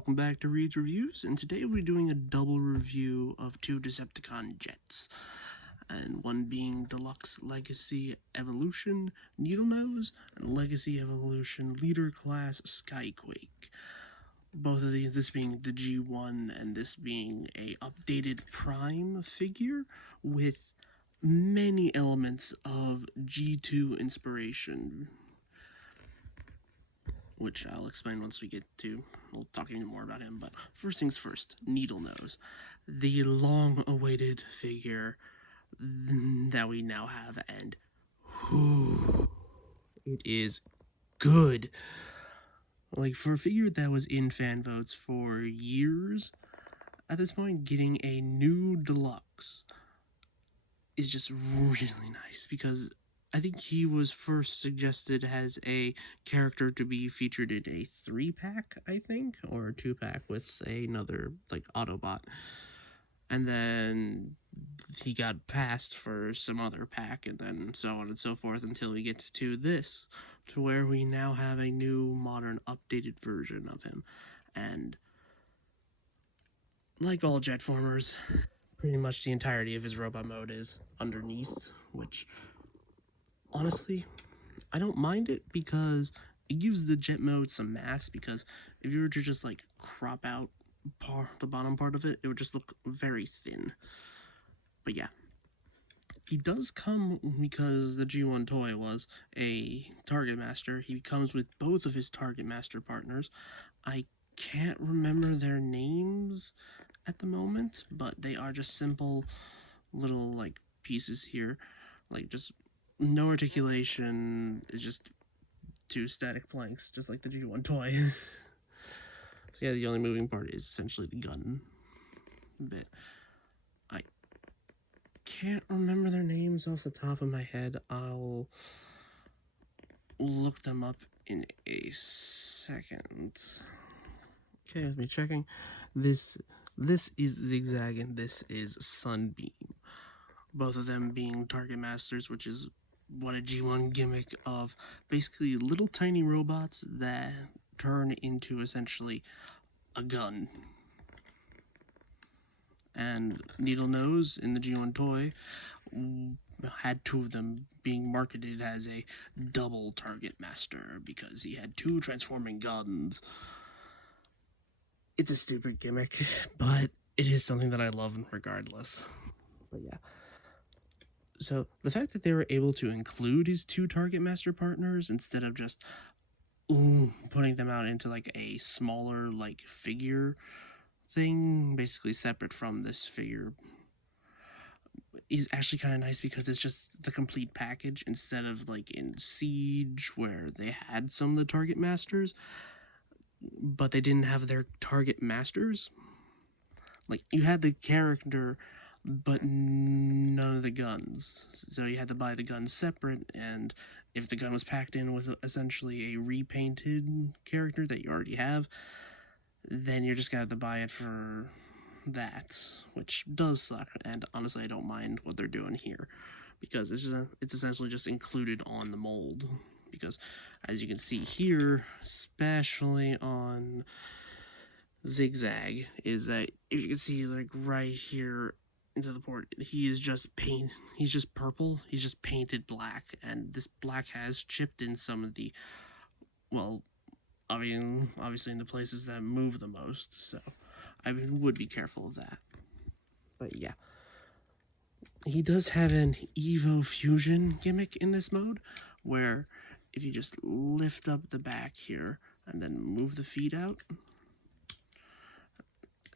welcome back to Reed's Reviews, and today we're doing a double review of two Decepticon jets, and one being Deluxe Legacy Evolution Needlenose, and Legacy Evolution Leader Class Skyquake. Both of these, this being the G1 and this being a updated Prime figure with many elements of G2 inspiration, which I'll explain once we get to talking more about him. But first things first, Needlenose, the long-awaited figure that we now have, and it is good. Like, for a figure that was in fan votes for years, at this point, getting a new deluxe is just really nice, because I think he was first suggested as a character to be featured in a 3-pack, I think, or a 2-pack with another, like, Autobot. And then he got passed for some other pack, and then so on and so forth until we get to this, to where we now have a new, modern, updated version of him. And like all Jetformers, pretty much the entirety of his robot mode is underneath, which honestly, I don't mind it because it gives the jet mode some mass, because if you were to just like crop out the bottom part of it, it would just look very thin. But yeah, he does come, because the G1 toy was a Target Master, he comes with both of his Target Master partners. I can't remember their names at the moment, but they are just simple little like pieces here, like just no articulation, it's just 2 static planks, just like the G1 toy. So yeah, the only moving part is essentially the gun bit. I can't remember their names off the top of my head. I'll look them up in a second. Okay, with me checking. This is Zigzag and this is Sunbeam. Both of them being Target Masters, which is what a G1 gimmick of basically little tiny robots that turn into essentially a gun. And Needlenose in the G1 toy had 2 of them being marketed as a double Target Master because he had 2 transforming guns. It's a stupid gimmick, but it is something that I love regardless. But yeah. So the fact that they were able to include his 2 Target Master partners instead of just putting them out into like a smaller like figure thing, basically separate from this figure, is actually kind of nice, because it's just the complete package instead of like in Siege where they had some of the Target Masters but they didn't have their Target Masters. Like, you had the character but none of the guns, so you had to buy the guns separate, and if the gun was packed in with essentially a repainted character that you already have, then you're just gonna have to buy it for that, which does suck. And honestly, I don't mind what they're doing here, because it's essentially just included on the mold. Because as you can see here, especially on Zigzag, is that if you can see like right here into the port, he's just purple, he's just painted black, and this black has chipped in some of the, well, I mean, obviously in the places that move the most, so I would be careful of that. But yeah, he does have an Evo Fusion gimmick in this mode, where if you just lift up the back here and then move the feet out,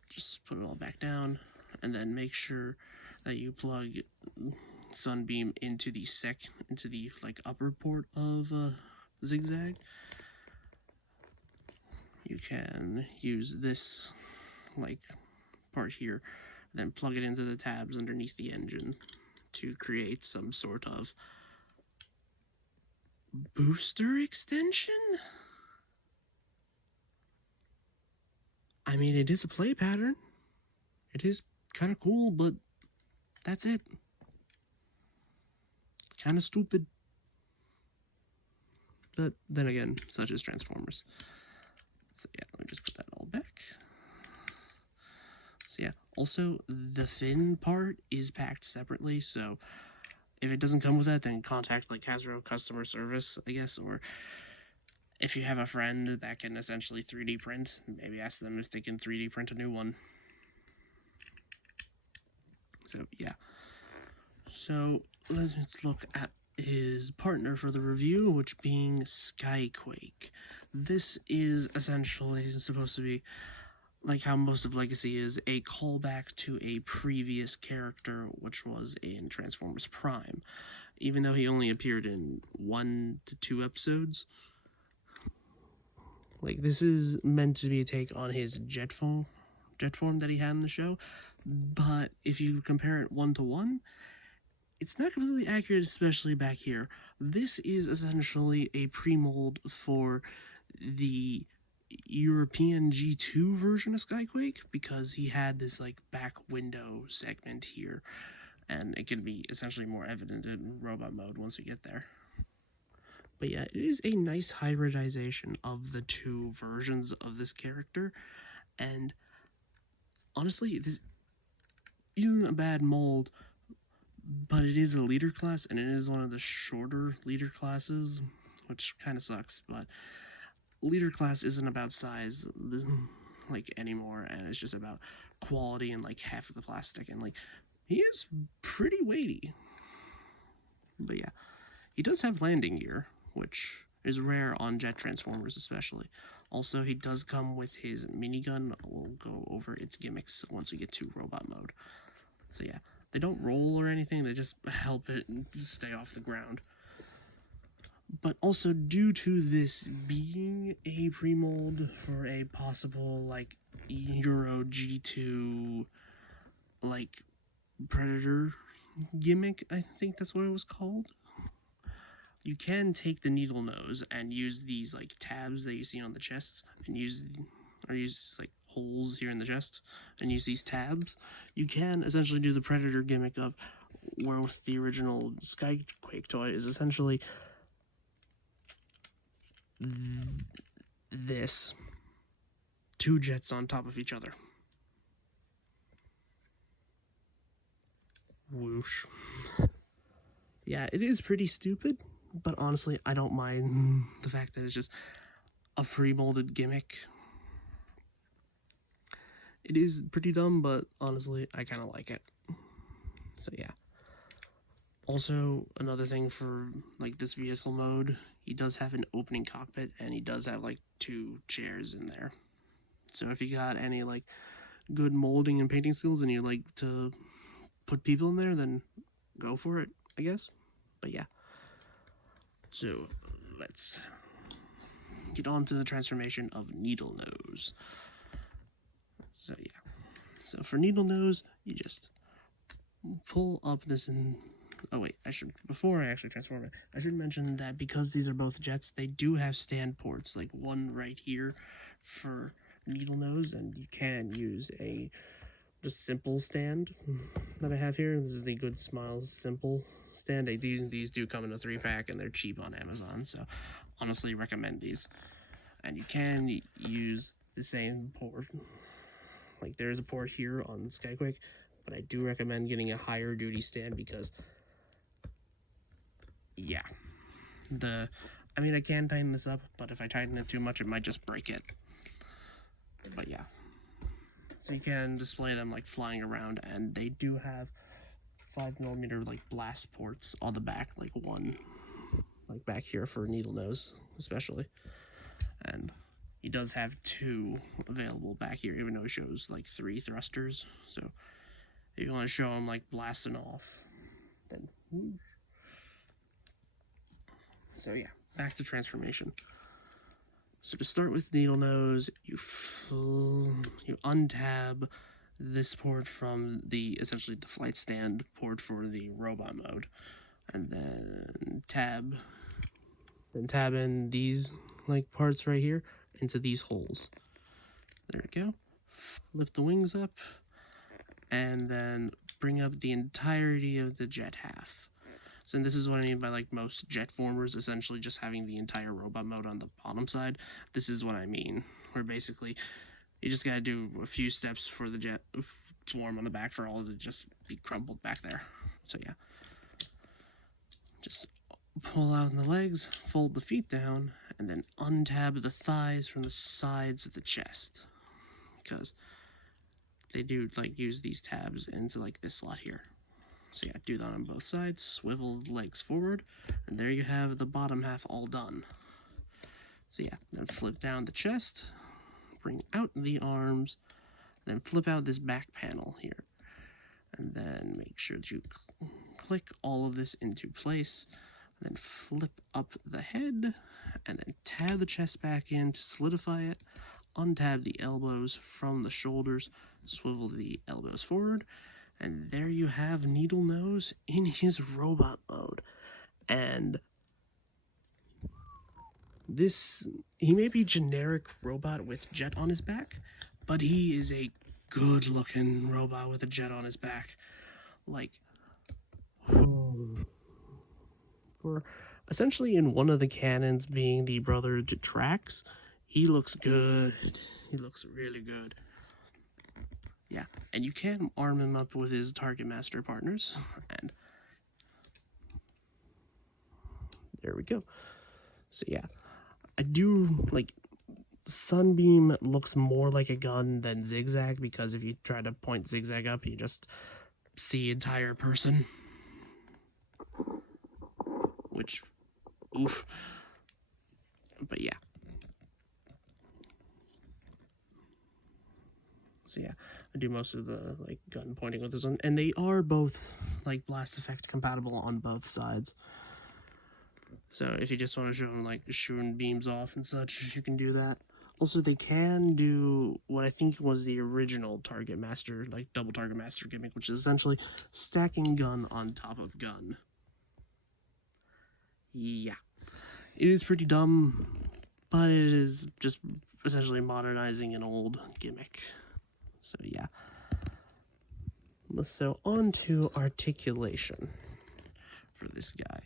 just put it all back down, and then make sure that you plug Sunbeam into the like upper port of Zigzag. You can use this like part here, then plug it into the tabs underneath the engine to create some sort of booster extension? I mean, it is a play pattern. It is kind of cool, but that's it. Kind of stupid. But then again, such as Transformers. So yeah, let me just put that all back. Also, the fin part is packed separately, so if it doesn't come with that, then contact like Hasbro customer service, I guess, or if you have a friend that can essentially 3D print, maybe ask them if they can 3D print a new one. So yeah. So let's look at his partner for the review, which being Skyquake. This is essentially supposed to be like how most of Legacy is, a callback to a previous character, which was in Transformers Prime. Even though he only appeared in 1 to 2 episodes, like this is meant to be a take on his jet form that he had in the show. But if you compare it 1-to-1, it's not completely accurate, especially back here. This is essentially a pre-mold for the European G2 version of Skyquake, because he had this like back window segment here, and it can be essentially more evident in robot mode once we get there. But yeah, it is a nice hybridization of the two versions of this character, and honestly, this isn't a bad mold, but it is a leader class, and it is one of the shorter leader classes, which kind of sucks, but leader class isn't about size like anymore, and it's just about quality and like half of the plastic, and like he is pretty weighty. But yeah, he does have landing gear, which is rare on jet transformers especially. Also, he does come with his minigun. We'll go over its gimmicks once we get to robot mode. So yeah, they don't roll or anything, they just help it stay off the ground. But also, due to this being a pre-mold for a possible like Euro G2 like Predator gimmick, I think that's what it was called, you can take the Needlenose and use these like tabs that you see on the chests, and use like holes here in the chest and use these tabs. You can essentially do the Predator gimmick of where with the original Skyquake toy is essentially this, two jets on top of each other. Whoosh. Yeah, it is pretty stupid, but honestly, I don't mind the fact that it's just a pre-molded gimmick. It is pretty dumb, but honestly, I kind of like it. So yeah. Also, another thing for like this vehicle mode, he does have an opening cockpit, and he does have like 2 chairs in there. So if you got any like good molding and painting skills and you like to put people in there, then go for it, I guess. But yeah. So let's get on to the transformation of Needlenose. So yeah. So for Needlenose, you just pull up this and oh wait, before I actually transform it, I should mention that because these are both jets, they do have stand ports, like one right here for Needlenose, and you can use a just simple stand that I have here. This is the Good Smiles simple stand. These do come in a 3-pack, and they're cheap on Amazon, so honestly recommend these. And you can use the same port. Like there's a port here on Skyquake, but I do recommend getting a higher duty stand because yeah, I mean, I can tighten this up, but if I tighten it too much, it might just break it. But yeah, so you can display them like flying around, and they do have 5mm like blast ports on the back, like one like back here for Needlenose especially, and he does have 2 available back here, even though it shows like 3 thrusters. So if you want to show him like blasting off, then whoosh. So yeah, back to transformation. So to start with Needlenose, you untab this port from essentially the flight stand port for the robot mode, and then tab in these like parts right here into these holes. There we go. Lift the wings up, and then bring up the entirety of the jet half. So this is what I mean by like most jet formers essentially just having the entire robot mode on the bottom side. This is what I mean, where basically You just gotta do a few steps for the jet form on the back for all to just be crumpled back there. So yeah, just pull out the legs, fold the feet down, and then untab the thighs from the sides of the chest, because they do like use these tabs into like this slot here. So yeah, do that on both sides, swivel the legs forward, and there you have the bottom half all done. So yeah, then flip down the chest, bring out the arms, then flip out this back panel here. And then make sure that you click all of this into place, and then flip up the head, and then tab the chest back in to solidify it, untab the elbows from the shoulders, swivel the elbows forward, and there you have Needlenose in his robot mode. And this, he may be generic robot with jet on his back, but he is a good looking robot with a jet on his back. Like, for essentially in one of the cannons being the brother to Trax, he looks good. He looks really good. Yeah, and you can arm him up with his Target Master partners, and there we go. So yeah, I do like Sunbeam looks more like a gun than Zigzag, because if you try to point Zigzag up, you just see entire person, which oof. But yeah. So yeah, I do most of the like gun pointing with this one, and they are both like blast effect compatible on both sides. So if you just want to show them like shooting beams off and such, you can do that. Also, they can do what I think was the original Target Master, like double Target Master gimmick, which is essentially stacking gun on top of gun. Yeah, it is pretty dumb, but it is just essentially modernizing an old gimmick. So yeah. So on to articulation for this guy.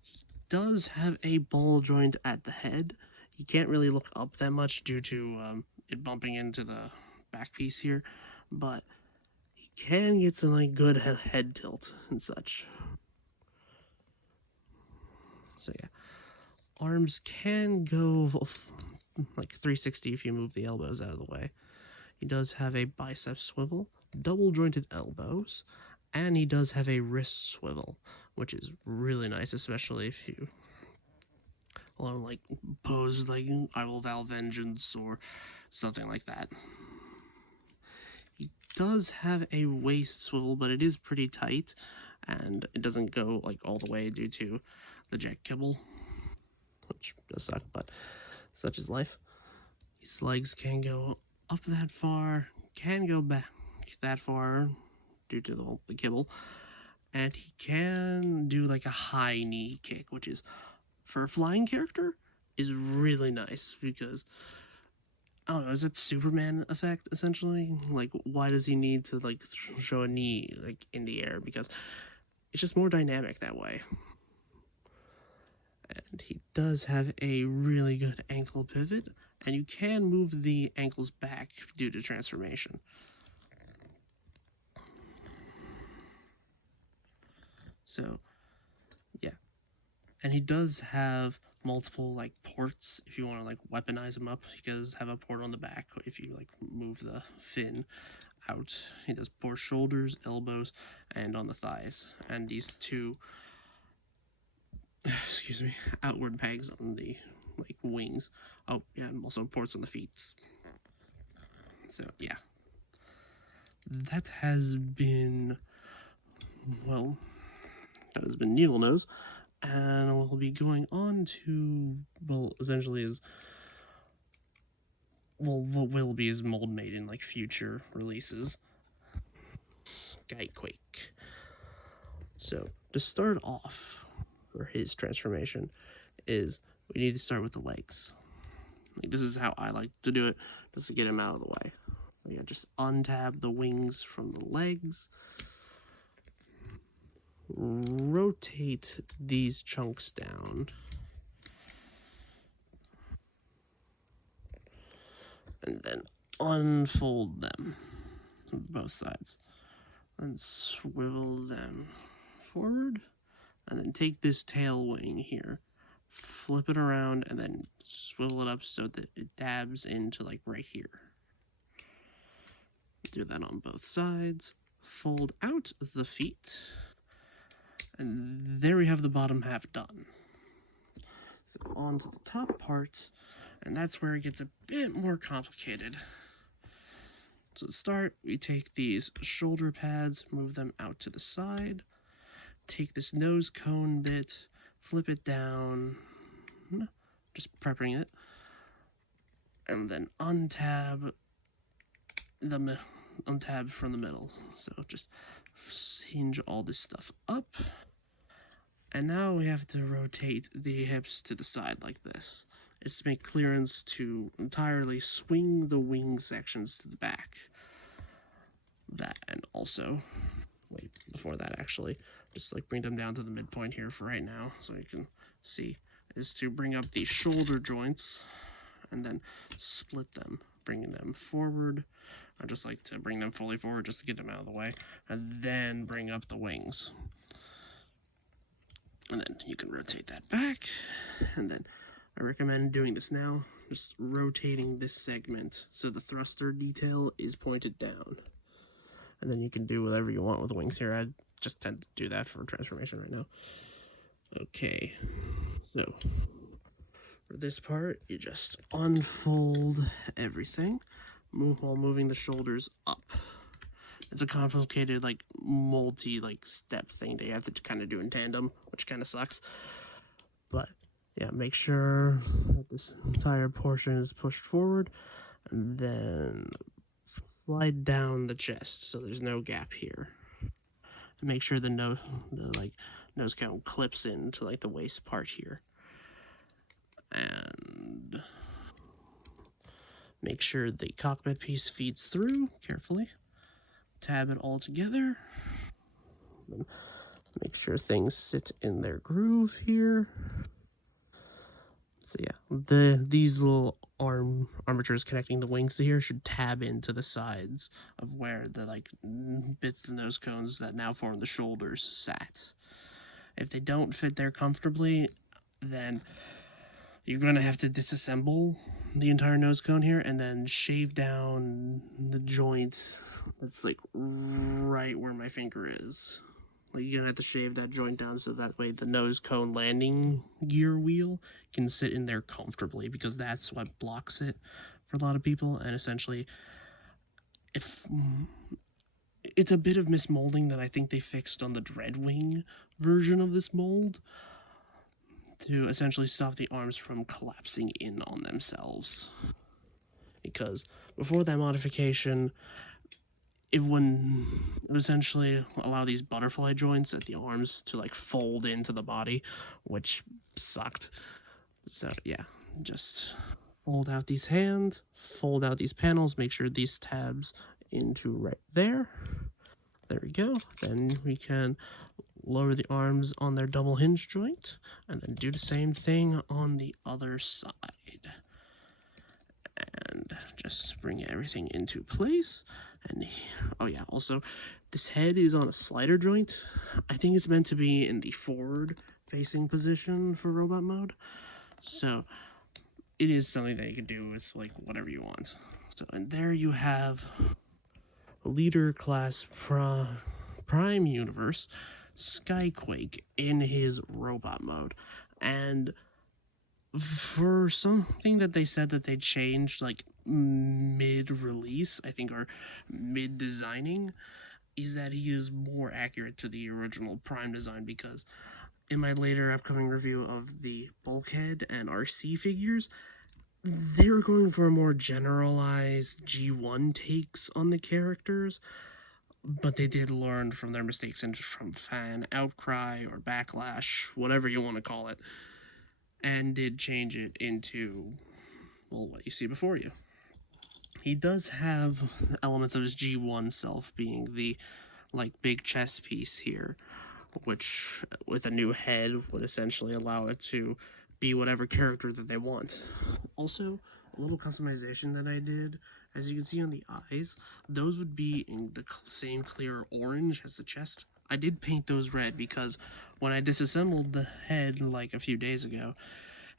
He does have a ball joint at the head. He can't really look up that much due to it bumping into the back piece here, but he can get some like good head tilt and such. So yeah, arms can go like 360 if you move the elbows out of the way. He does have a bicep swivel, double jointed elbows, and he does have a wrist swivel, which is really nice, especially if you like pose like I will vow vengeance or something like that. He does have a waist swivel, but it is pretty tight, and it doesn't go like all the way due to the jet kibble, which does suck, but such is life. His legs can go up that far, can go back that far due to the kibble, and he can do like a high knee kick, which is for a flying character is really nice, because I don't know, is it Superman effect essentially? Like, why does he need to like show a knee like in the air? Because it's just more dynamic that way. And he does have a really good ankle pivot, and you can move the ankles back due to transformation. So yeah, and he does have multiple like ports if you want to like weaponize him up. He does have a port on the back if you like move the fin out. He does port shoulders, elbows, and on the thighs, and these two excuse me, outward pegs on the like wings. Oh yeah, and also ports on the feet. So yeah, that has been, well, that has been Needlenose, and we'll be going on to, well, essentially is, well, what will be his mold made in like future releases. Skyquake. So to start off for his transformation is we need to start with the legs. Like, this is how I like to do it, just to get him out of the way. So yeah, just untab the wings from the legs. Rotate these chunks down. And then unfold them on both sides and swivel them forward, and then take this tail wing here, flip it around, and then swivel it up so that it dabs into like right here. Do that on both sides. Fold out the feet, and there we have the bottom half done. So onto the top part, and that's where it gets a bit more complicated. So to start, we take these shoulder pads, move them out to the side, take this nose cone bit, flip it down, just prepping it, and then untab from the middle. So just hinge all this stuff up. And now we have to rotate the hips to the side like this. It's to make clearance to entirely swing the wing sections to the back. That, and also, wait, before that actually, just like bring them down to the midpoint here for right now so you can see, is to bring up the shoulder joints and then split them, bringing them forward. I just like to bring them fully forward just to get them out of the way, and then bring up the wings. And then you can rotate that back, and then I recommend doing this now, just rotating this segment so the thruster detail is pointed down. And then you can do whatever you want with the wings here. I just tend to do that for transformation right now. Okay, so for this part, you just unfold everything, while moving the shoulders up. It's a complicated, like, step thing that you have to kind of do in tandem, which kind of sucks. But, yeah, make sure that this entire portion is pushed forward, and then slide down the chest so there's no gap here. And make sure the nose cone clips into, like, the waist part here. And make sure the cockpit piece feeds through carefully. Tab it all together. Make sure things sit in their groove here. So yeah, these little armatures connecting the wings to here should tab into the sides of where the bits of nose cones that now form the shoulders sat. If they don't fit there comfortably, then you're going to have to disassemble the entire nose cone here and then shave down the joint that's like right where my finger is. Like, you're gonna have to shave that joint down so that way the nose cone landing gear wheel can sit in there comfortably, because that's what blocks it for a lot of people. And essentially, if it's a bit of mismolding that I think they fixed on the Dreadwing version of this mold to essentially stop the arms from collapsing in on themselves. Because before that modification, it would essentially allow these butterfly joints at the arms to like fold into the body, which sucked. So yeah, just fold out these hands, fold out these panels, make sure these tabs into right there. There we go. Then we can lower the arms on their double hinge joint and then do the same thing on the other side. And just bring everything into place. And oh yeah, also this head is on a slider joint. I think it's meant to be in the forward facing position for robot mode, so it is something that you can do with like whatever you want. So, and there you have leader class prime universe Skyquake in his robot mode. And for something that they said that they changed like mid-release, I think, or mid-designing, is that he is more accurate to the original Prime design, because in my later upcoming review of the Bulkhead and RC figures, they were going for a more generalized G1 takes on the characters, but they did learn from their mistakes and from fan outcry or backlash, whatever you want to call it, and did change it into, well, what you see before you. He does have elements of his G1 self, being the like big chest piece here, which with a new head would essentially allow it to be whatever character that they want. Also, little customization that I did, as you can see on the eyes, those would be in the same clear orange as the chest. I did paint those red because when I disassembled the head like a few days ago,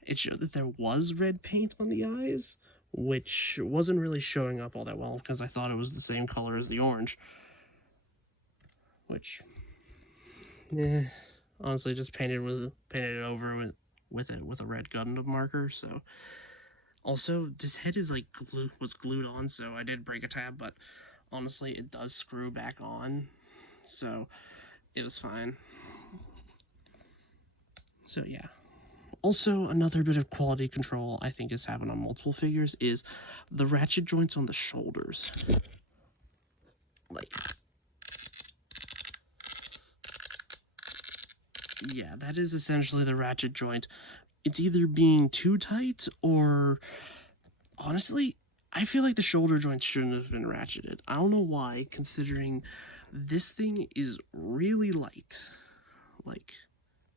it showed that there was red paint on the eyes, which wasn't really showing up all that well because I thought it was the same color as the orange. Which, honestly, just painted it over with a red Gundam marker. So, also this head is like was glued on, so I did break a tab, but honestly, it does screw back on, so it was fine. So yeah. Also, another bit of quality control I think is happening on multiple figures is the ratchet joints on the shoulders. Like, yeah, that is essentially the ratchet joint. It's either being too tight or, honestly, I feel like the shoulder joints shouldn't have been ratcheted. I don't know why, considering this thing is really light. Like,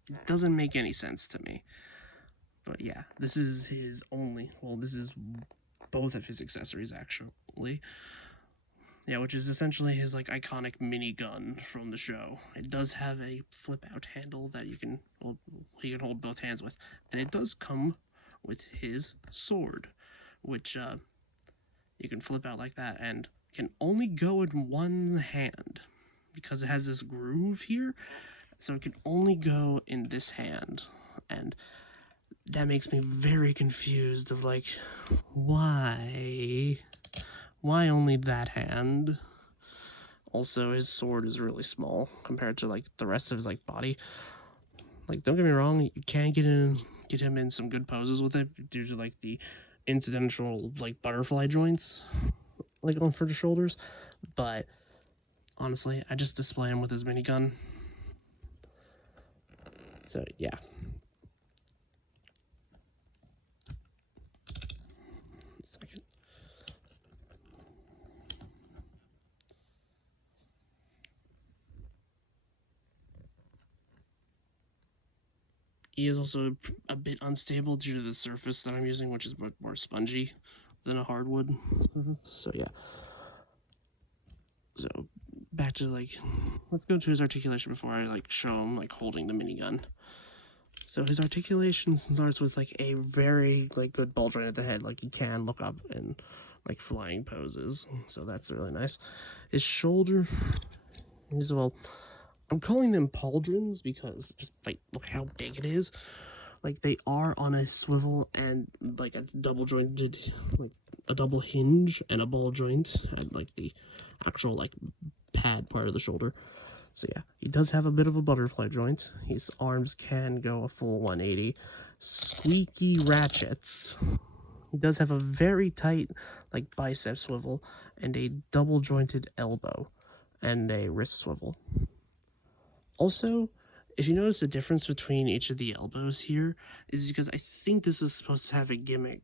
it doesn't make any sense to me. But yeah, this is his only, well, this is both of his accessories actually. Yeah, which is essentially his like iconic minigun from the show. It does have a flip out handle that you can hold both hands with, and it does come with his sword, which you can flip out like that and can only go in one hand because it has this groove here, so it can only go in this hand, and that makes me very confused of like, why only that hand? Also, his sword is really small compared to like the rest of his like body. Like, don't get me wrong, you can get him in some good poses with it due to like the incidental like butterfly joints like on for the shoulders, but honestly, I just display him with his minigun. So yeah. Second. He is also a bit unstable due to the surface that I'm using, which is more spongy than a hardwood. So yeah. So back to like, let's go to his articulation before I like show him like holding the minigun. So his articulation starts with like a very like good ball joint at the head, like he can look up in like flying poses. So that's really nice. His shoulder is, well, I'm calling them pauldrons because just like look how big it is. Like they are on a swivel and like a double jointed, like a double hinge and a ball joint and like the actual like pad part of the shoulder. So yeah, he does have a bit of a butterfly joint. His arms can go a full 180. Squeaky ratchets. He does have a very tight like bicep swivel and a double jointed elbow and a wrist swivel. Also, if you notice the difference between each of the elbows here, is because I think this is supposed to have a gimmick.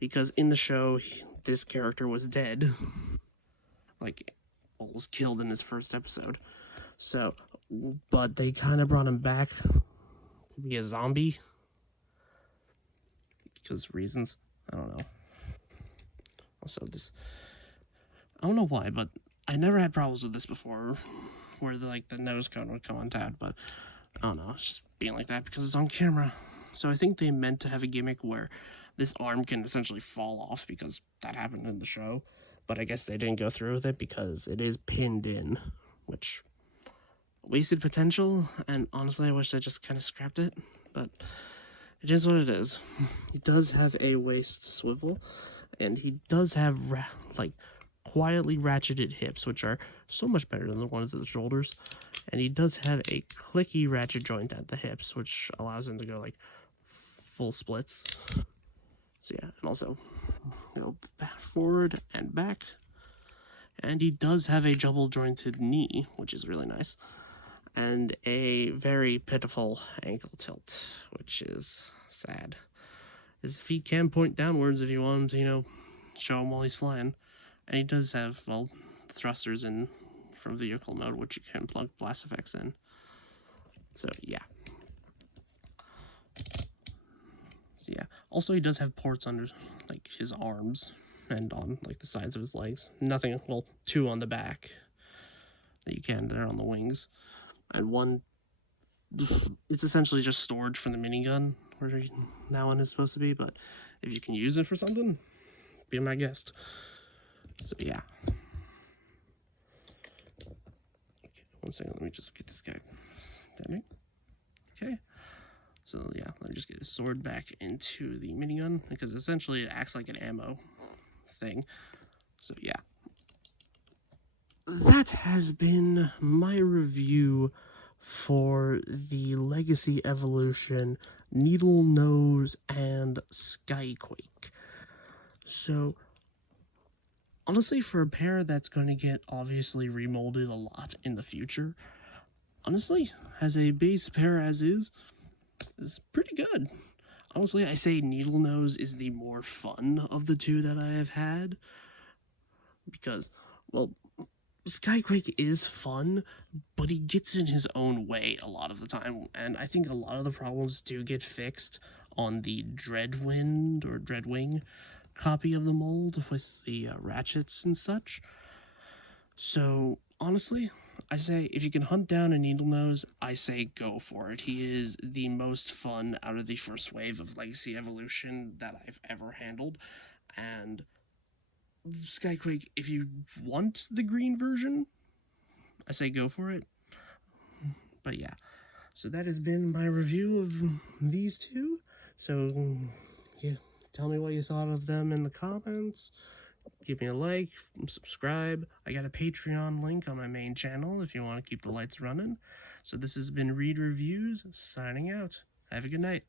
Because in the show, this character was dead. Like, well, was killed in his first episode. So, but they kind of brought him back to be a zombie. Because reasons. I don't know. Also, this, I don't know why, but I never had problems with this before, where the nose cone would come undone, but I don't know, it's just being like that because it's on camera. So I think they meant to have a gimmick where this arm can essentially fall off because that happened in the show, but I guess they didn't go through with it because it is pinned in, which wasted potential, and honestly I wish I just kind of scrapped it, but it is what it is. He does have a waist swivel, and he does have like quietly ratcheted hips, which are so much better than the ones at the shoulders. And he does have a clicky ratchet joint at the hips, which allows him to go like full splits. So yeah, and also forward and back. And he does have a double jointed knee, which is really nice. And a very pitiful ankle tilt, which is sad. His feet can point downwards if you want him to, show him while he's flying. And he does have, well, thrusters in from vehicle mode, which you can plug blast effects in. So yeah. Also, he does have ports under like his arms and on like the sides of his legs. Nothing, well, two on the back that you can there on the wings, and one. It's essentially just storage for the minigun, where that one is supposed to be. But if you can use it for something, be my guest. So yeah. Okay, 1 second. Let me just get this guy standing. Okay. So yeah, let me just get his sword back into the minigun because essentially it acts like an ammo thing. So yeah. That has been my review for the Legacy Evolution, Needlenose, and Skyquake. So, honestly, for a pair that's going to get obviously remolded a lot in the future, honestly, as a base pair as is pretty good. Honestly, I say Needlenose is the more fun of the two that I have had because, well, Skyquake is fun, but he gets in his own way a lot of the time, and I think a lot of the problems do get fixed on the Dreadwind or Dreadwing copy of the mold with the ratchets and such. So, honestly, I say if you can hunt down a Needlenose, I say go for it. He is the most fun out of the first wave of Legacy Evolution that I've ever handled, and Skyquake, if you want the green version, I say go for it. But yeah, so that has been my review of these two. So yeah, tell me what you thought of them in the comments. Give me a like, subscribe. I got a Patreon link on my main channel if you want to keep the lights running. So this has been Reed Reviews, signing out. Have a good night.